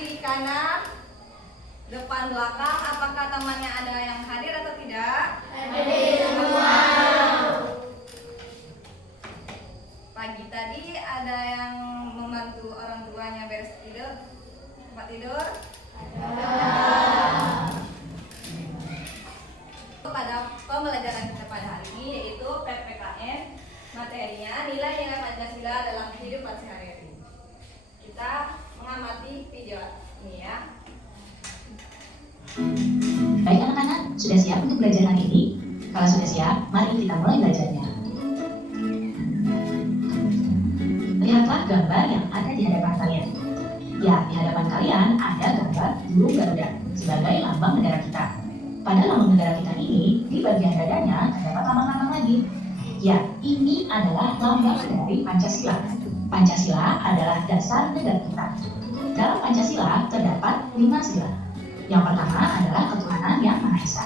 kiri kanan, depan belakang. Apakah temannya ada yang hadir atau tidak? Hadir semua. Pagi tadi ada yang membantu orang tuanya beres tidur, tempat tidur? Pada pembelajaran kita pada hari ini yaitu PPKN, materinya nilai-nilai Pancasila dalam kehidupan sehari-hari. Kita mengamati video ini ya. Baik anak-anak, sudah siap untuk belajar hari ini? Kalau sudah siap, mari kita mulai belajarnya. Lihatlah gambar yang ada di hadapan kalian. Ya, di hadapan kalian ada gambar burung Garuda sebagai lambang negara kita. Pada lambang negara kita ini, di bagian dadanya terdapat lambang-lambang lagi. Ya, ini adalah lambang dari Pancasila. Pancasila adalah dasar negara kita. Dalam Pancasila terdapat 5 sila. Yang pertama adalah ketuhanan yang Maha Esa.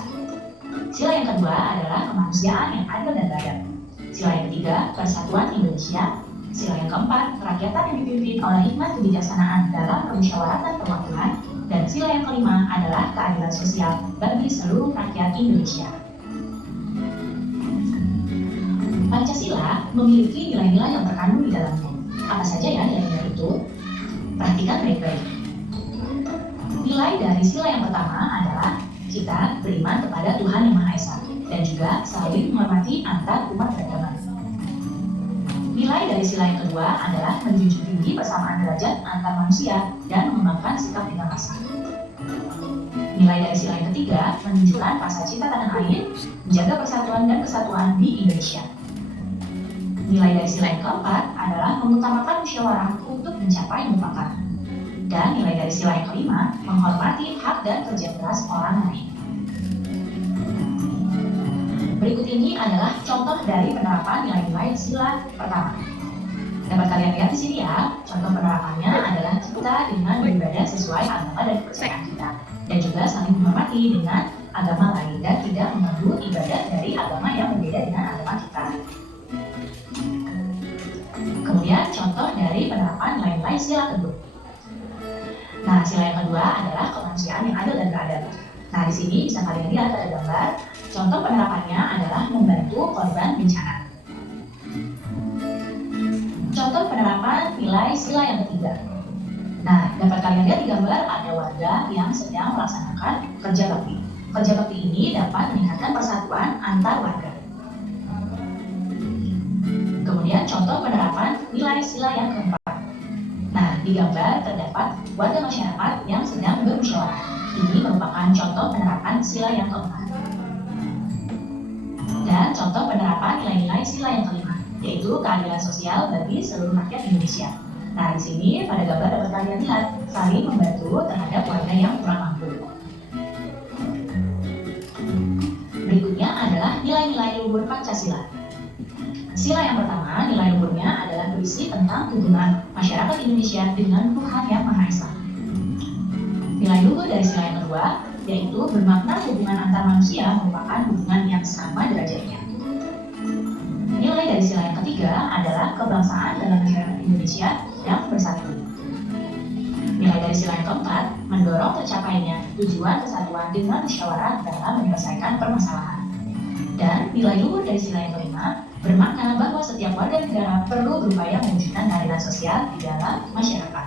Sila yang kedua adalah kemanusiaan yang adil dan beradab. Sila yang ketiga, persatuan Indonesia. Sila yang keempat, kerakyatan yang dipimpin oleh hikmat kebijaksanaan dalam permusyawaratan perwakilan. Dan sila yang kelima adalah keadilan sosial bagi seluruh rakyat Indonesia. Pancasila memiliki nilai-nilai yang terkandung di dalamnya. Apa saja ya nilai-nilai itu? Perhatikan baik-baik. Nilai dari sila yang pertama adalah kita beriman kepada Tuhan Yang Maha Esa dan juga saling menghormati antar umat beragama. Nilai dari sila yang kedua adalah menjunjung tinggi persamaan derajat antar manusia dan mengembangkan sikap beda rasa. Nilai dari sila yang ketiga menunjukkan rasa cinta tanah air, menjaga persatuan dan kesatuan di Indonesia. Nilai dari sila yang keempat adalah mengutamakan musyawarah untuk mencapai mufakat. Dan nilai dari sila yang kelima menghormati hak dan kerja keras orang lain. Berikut ini adalah contoh dari penerapan nilai-nilai sila pertama. Dapat kalian lihat di sini ya, contoh penerapannya adalah kita dengan beribadah sesuai agama dan kepercayaan kita, dan juga saling menghormati dengan agama lain dan tidak mengganggu ibadah dari agama yang berbeda dengan agama kita. Kemudian contoh dari penerapan nilai-nilai sila kedua. Nah, sila yang kedua adalah kemanusiaan yang adil dan beradab. Nah, di sini bisa kalian lihat ada gambar. Contoh penerapannya adalah membantu korban bencana. Contoh penerapan nilai sila yang ketiga. Nah, dapat kalian lihat di gambar ada warga yang sedang melaksanakan kerja bakti. Kerja bakti ini dapat meningkatkan persatuan antar warga. Kemudian contoh penerapan nilai sila yang keempat. Nah, di gambar terdapat warga masyarakat yang sedang bermusyawarah. Ini merupakan contoh penerapan sila yang keempat. Dan contoh penerapan nilai-nilai sila yang kelima, yaitu keadilan sosial bagi seluruh rakyat Indonesia. Nah, di sini pada gambar dapat kalian lihat saling membantu terhadap warga yang kurang mampu. Berikutnya adalah nilai-nilai luhur Pancasila. Sila yang pertama, nilai luhurnya adalah berisi tentang hubungan masyarakat Indonesia dengan Tuhan Yang Maha Esa. Nilai luhur dari sila yang kedua yaitu bermakna hubungan antar manusia merupakan hubungan yang sama derajatnya. Nilai dari sila yang ketiga adalah kebangsaan dalam masyarakat Indonesia yang bersatu. Nilai dari sila yang keempat mendorong tercapainya tujuan kesatuan dengan musyawarah dalam menyelesaikan permasalahan. Dan nilai luhur dari sila yang kelima bermakna bahwa setiap warga negara perlu berupaya mewujudkan keadilan sosial di dalam masyarakat.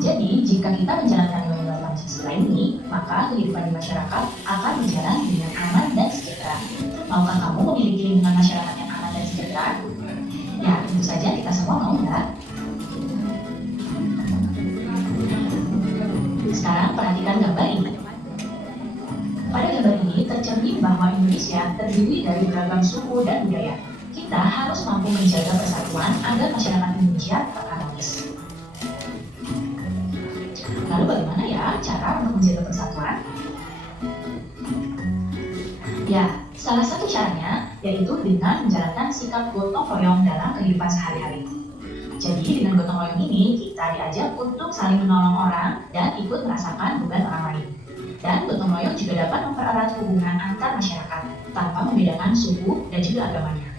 Jadi, jika kita menjalankan nilai-nilai Pancasila ini, maka kehidupan di masyarakat akan berjalan dengan aman dan sejahtera. Maukah kamu memiliki lingkungan masyarakat yang aman dan sejahtera? Ya, tentu saja kita semua mau, ya. Sekarang perhatikan gambar ini. Pada gambar ini tercermin bahwa Indonesia terdiri dari beragam suku dan budaya. Kita harus mampu menjaga persatuan agar masyarakat Indonesia tetap harmonis. Lalu bagaimana ya cara untuk menjaga persatuan? Ya, salah satu caranya yaitu dengan menjalankan sikap gotong royong dalam kehidupan sehari-hari. Jadi dengan gotong royong ini kita diajak untuk saling menolong orang dan ikut merasakan beban orang lain. Dan gotong royong juga dapat mempererat hubungan antar masyarakat tanpa membedakan suku dan juga agamanya.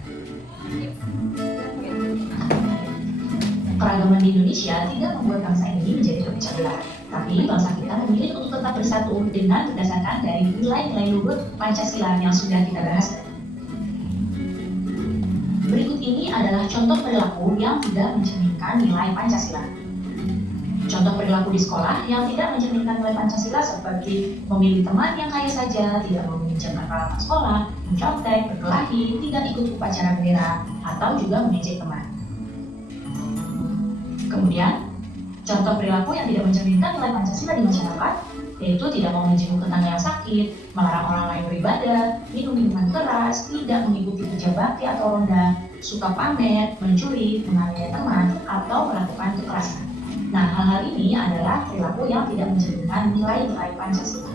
Keragaman di Indonesia tidak membuat bangsa ini menjadi terpecah belah, tapi bangsa kita memilih untuk tetap bersatu dengan berdasarkan dari nilai-nilai luhur Pancasila yang sudah kita bahas. Berikut ini adalah contoh perilaku yang tidak mencerminkan nilai Pancasila. Contoh perilaku di sekolah yang tidak mencerminkan nilai Pancasila seperti memilih teman yang kaya saja, tidak meminjamkan peralatan sekolah, mencontek, berkelahi, tidak ikut upacara bendera, atau juga mengejek teman. Kemudian, contoh perilaku yang tidak mencerminkan nilai Pancasila di masyarakat, yaitu tidak mau menjenguk tetangga yang sakit, melarang orang lain beribadah, minum minuman keras, tidak mengikuti kerja bakti atau ronda, suka pamer, mencuri, menganiaya teman, atau melakukan kekerasan. Nah, hal-hal ini adalah perilaku yang tidak mencerminkan nilai-nilai Pancasila.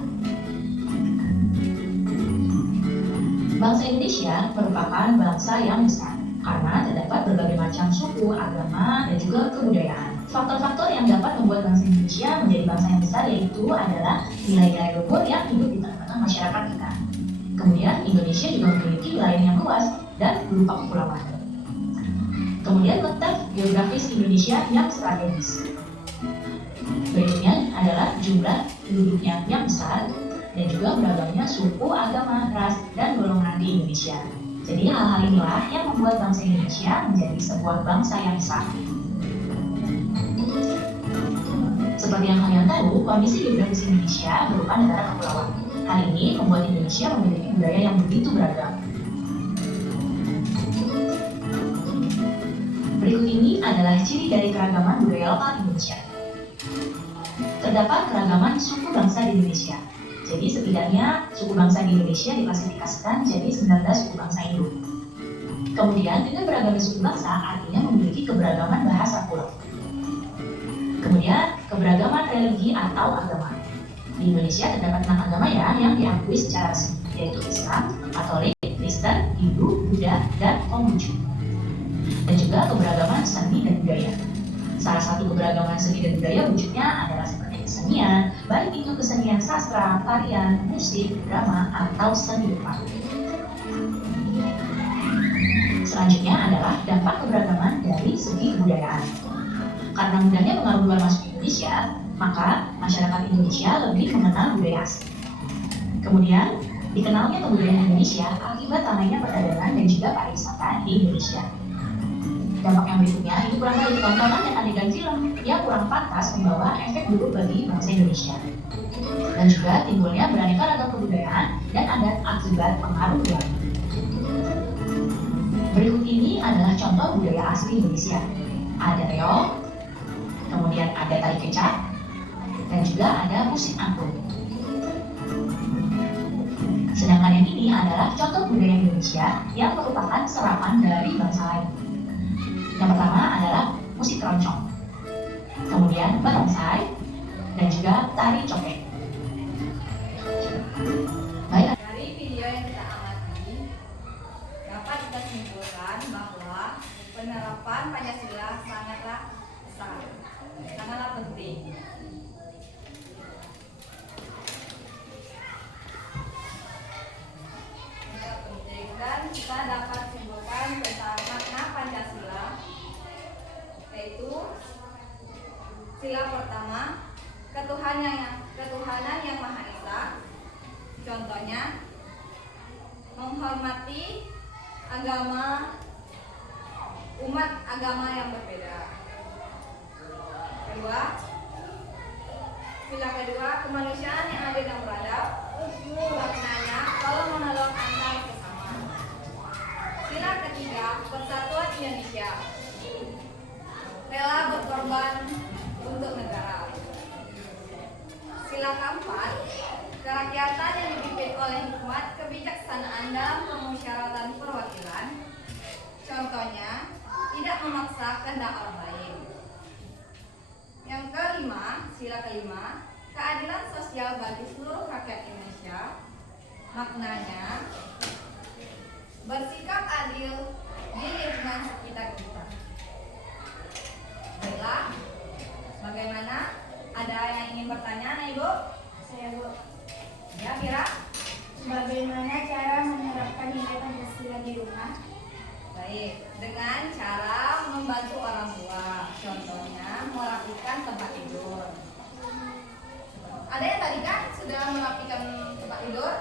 Bangsa Indonesia merupakan bangsa yang besar karena terdapat berbagai macam suku, agama, dan juga kebudayaan. Faktor-faktor yang dapat membuat bangsa Indonesia menjadi bangsa yang besar yaitu adalah nilai-nilai luhur yang hidup di tengah-tengah masyarakat kita. Kemudian Indonesia juga memiliki wilayah yang luas dan berupa kepulauan. Kemudian letak geografis Indonesia yang strategis. Berikutnya adalah jumlah penduduknya yang besar dan juga beragamnya suku, agama, ras, dan golongan di Indonesia. Jadi hal-hal inilah yang membuat bangsa Indonesia menjadi sebuah bangsa yang besar. Seperti yang kalian tahu, kondisi geografis Indonesia berupa negara kepulauan. Hal ini membuat Indonesia memiliki budaya yang begitu beragam. Berikut ini adalah ciri dari keragaman budaya lokal Indonesia. Terdapat keragaman suku bangsa di Indonesia. Jadi setidaknya suku bangsa di Indonesia diklasifikasikan jadi 19 suku bangsa Indo. Kemudian dengan beragamnya suku bangsa artinya memiliki keberagaman bahasa pula. Kemudian keberagaman religi atau agama. Di Indonesia terdapat 6 agama ya yang diakui secara resmi, yaitu Islam, Katolik, Kristen, Hindu, Buddha, dan Konghucu. Dan juga keberagaman seni dan budaya. Salah satu keberagaman seni dan budaya wujudnya adalah seperti kesenian, baik itu kesenian sastra, tarian, musik, drama, atau seni rupa. Selanjutnya adalah dampak keberagaman dari segi kebudayaan. Karena mudahnya pengaruh luar masuk Indonesia, maka masyarakat Indonesia lebih mengenal budaya asing. Kemudian, dikenalnya kebudayaan Indonesia akibat ramainya perdagangan dan juga pariwisata di Indonesia. Dampak yang berikutnya itu kurang baik tontonan dan adegan film yang kurang pantas membawa efek buruk bagi bangsa Indonesia. Dan juga timbulnya beraneka ragam kebudayaan dan adat akibat pengaruh luar. Berikut ini adalah contoh budaya asli Indonesia. Ada reog, kemudian ada tari kecak, dan juga ada musik angklung. Sedangkan yang ini adalah contoh budaya Indonesia yang merupakan serapan dari bangsa lain. Yang pertama adalah musik keroncong, kemudian barongsai, dan juga tari copet. Baik. Dari video yang kita amati, dapat kita simpulkan bahwa penerapan Pancasila sangatlah besar, sangatlah penting. Sangat penting dan kita dapat simpulkan tentang makna Pancasila, yaitu sila pertama, ketuhanan yang Maha Esa. Contohnya, menghormati umat agama yang berbeda. Sila kedua, kemanusiaan yang adil dan beradab. Maknanya, kalau menolong antar sesama. Sila ketiga, persatuan Indonesia. Rela berkorban untuk negara. Sila keempat, kerakyatan yang dipimpin oleh hikmat kebijaksanaan dalam pemusyawaratan perwakilan. Contohnya, tidak memaksa kehendak orang lain. Yang kelima, sila kelima, keadilan sosial bagi seluruh rakyat Indonesia. Maknanya, bersikap adil di lingkungan sekitar kita. Baiklah, bagaimana? Ada yang ingin bertanya, nah Ibu? Saya Bu, Ya, Mira? bagaimana cara menerapkan nilai Pancasila di rumah? Baik, dengan cara membantu orang tua. Contohnya merapikan tempat tidur. Ada yang tadi kan sudah merapikan tempat tidur?